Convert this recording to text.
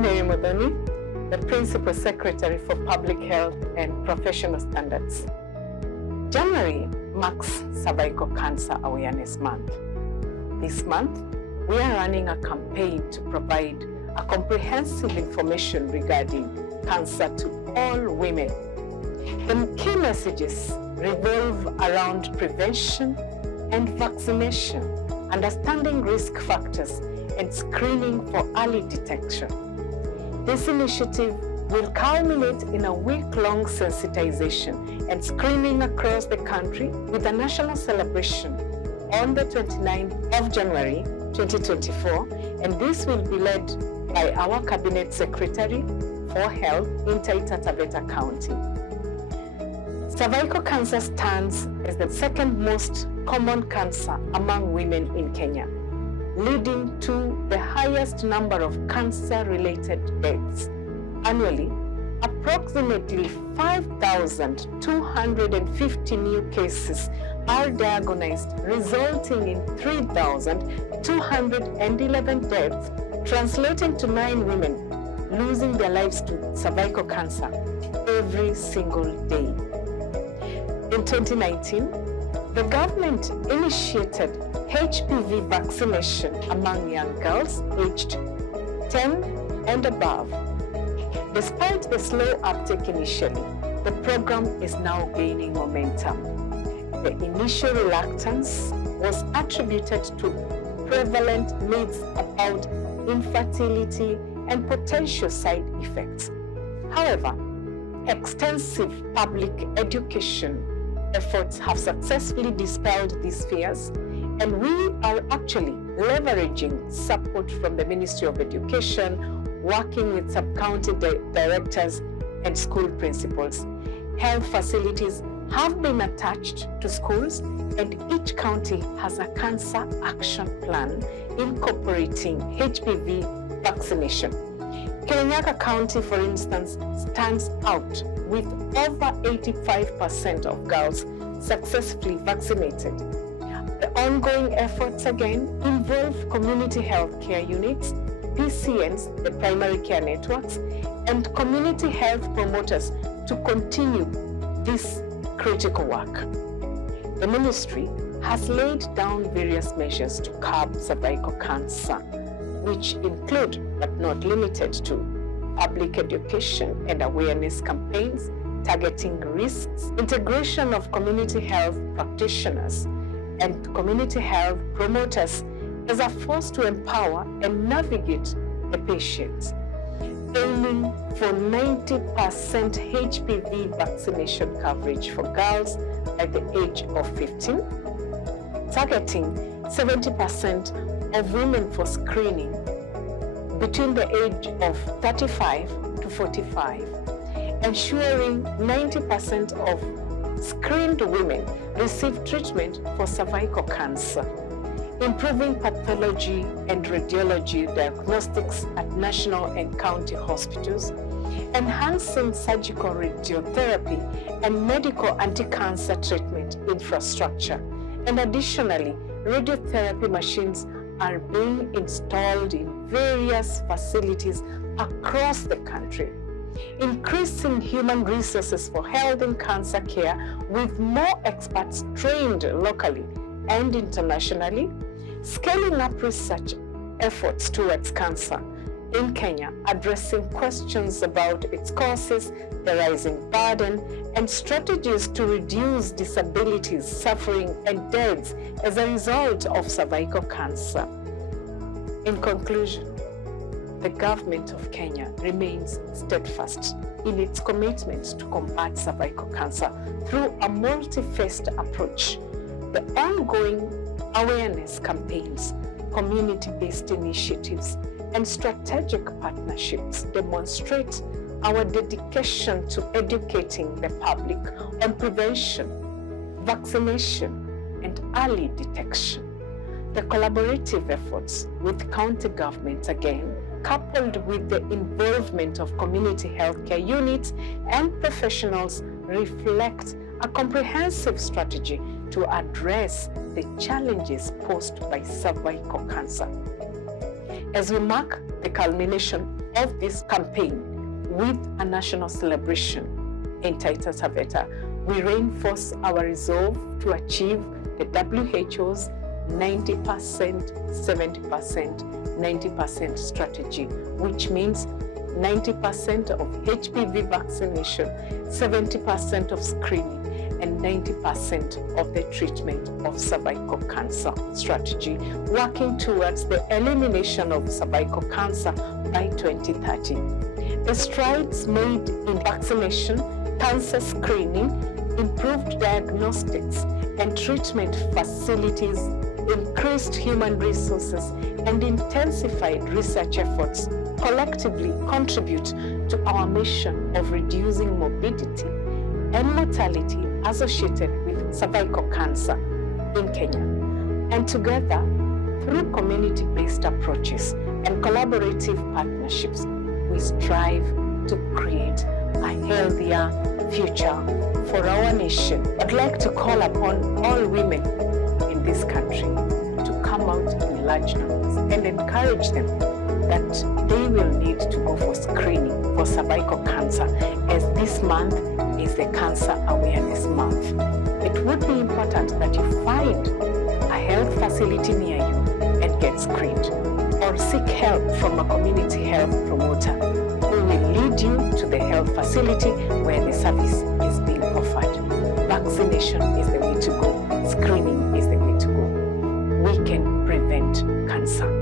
Rosemary Modoni, the Principal Secretary for Public Health and Professional Standards. January marks Cervical Cancer Awareness Month. This month, we are running a campaign to provide a comprehensive information regarding cancer to all women. The key messages revolve around prevention and vaccination, understanding risk factors, and screening for early detection. This initiative will culminate in a week-long sensitization and screening across the country with a national celebration on the 29th of January 2024, and this will be led by our Cabinet Secretary for Health in Taita Taveta County. Cervical cancer stands as the second most common cancer among women in Kenya, leading to the highest number of cancer-related deaths. Annually, approximately 5,250 new cases are diagnosed, resulting in 3,211 deaths, translating to 9 women losing their lives to cervical cancer every single day. In 2019, the government initiated HPV vaccination among young girls aged 10 and above. Despite the slow uptake initially, the program is now gaining momentum. The initial reluctance was attributed to prevalent myths about infertility and potential side effects. However, extensive public education efforts have successfully dispelled these fears, and we are actually leveraging support from the Ministry of Education, working with sub-county directors and school principals. Health facilities have been attached to schools, and each county has a cancer action plan incorporating HPV vaccination. Kenya-MOH County, for instance, stands out with over 85% of girls successfully vaccinated. The ongoing efforts again involve community health care units, PCNs, the primary care networks, and community health promoters to continue this critical work. The ministry has laid down various measures to curb cervical cancer, which include, but not limited to, public education and awareness campaigns targeting risks, integration of community health practitioners and community health promoters as a force to empower and navigate the patients, aiming for 90% HPV vaccination coverage for girls by the age of 15, targeting 70% of women for screening between the age of 35 to 45, ensuring 90% of screened women receive treatment for cervical cancer, improving pathology and radiology diagnostics at national and county hospitals, enhancing surgical radiotherapy and medical anti-cancer treatment infrastructure, and additionally, radiotherapy machines are being installed in various facilities across the country, increasing human resources for health and cancer care with more experts trained locally and internationally, scaling up research efforts towards cancer in Kenya, addressing questions about its causes, the rising burden, and strategies to reduce disabilities, suffering, and deaths as a result of cervical cancer. In conclusion, the government of Kenya remains steadfast in its commitment to combat cervical cancer through a multi-faced approach. The ongoing awareness campaigns, community-based initiatives, and strategic partnerships demonstrate our dedication to educating the public on prevention, vaccination, and early detection. The collaborative efforts with county governments, again, coupled with the involvement of community healthcare units and professionals, reflect a comprehensive strategy to address the challenges posed by cervical cancer. As we mark the culmination of this campaign with a national celebration in Taita Taveta, we reinforce our resolve to achieve the WHO's 90%, 70%, 90% strategy, which means 90% of HPV vaccination, 70% of screening, and 90% of the treatment of cervical cancer strategy, working towards the elimination of cervical cancer by 2030. The strides made in vaccination, cancer screening, improved diagnostics and treatment facilities, increased human resources, and intensified research efforts collectively contribute to our mission of reducing morbidity and mortality associated with cervical cancer in Kenya. And together, through community-based approaches and collaborative partnerships, we strive to create a healthier future for our nation. I'd like to call upon all women in this country to come out in large numbers and encourage them that they will need to go for screening for cervical cancer, as this month is the Cancer Awareness Month. It would be important that you find a health facility near you and get screened, or seek help from a community health promoter who will lead you to the health facility where the service is being offered. Vaccination is the way to go. Screening is the way to go. We can prevent cancer.